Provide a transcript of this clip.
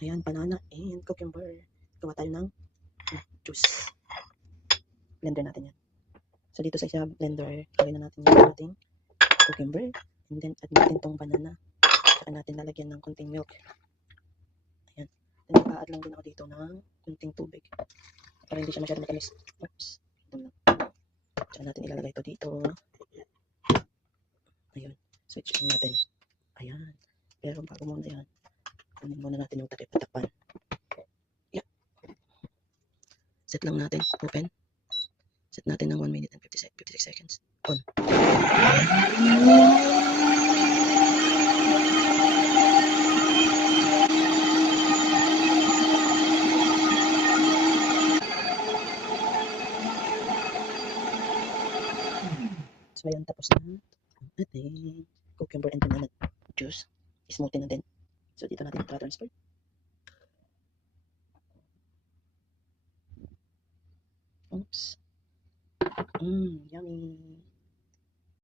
Ayan, banana and cucumber. Gawa tayo ng juice. Blender natin yan. So, dito sa isa blender, lagyan na natin yung ating cucumber. And then, add natin tong banana. Saka natin lalagyan ng konting milk. Ayan. Then, naka-add lang din ako dito ng konting tubig. Para hindi siya masyado matamis. Oops. Saka natin ilalagay ito dito. Ayun. Switch on natin. Ayan. Pero bago muna yan, kunin muna natin yung takip-takpan. Yeah. Set lang natin. Open. Set natin ng 1 minute and 56 seconds. On. So, ayan, tapos na ang ating cucumber and banana juice. Smoothie na din. So, dito natin tra-transfer. Oops. Yummy.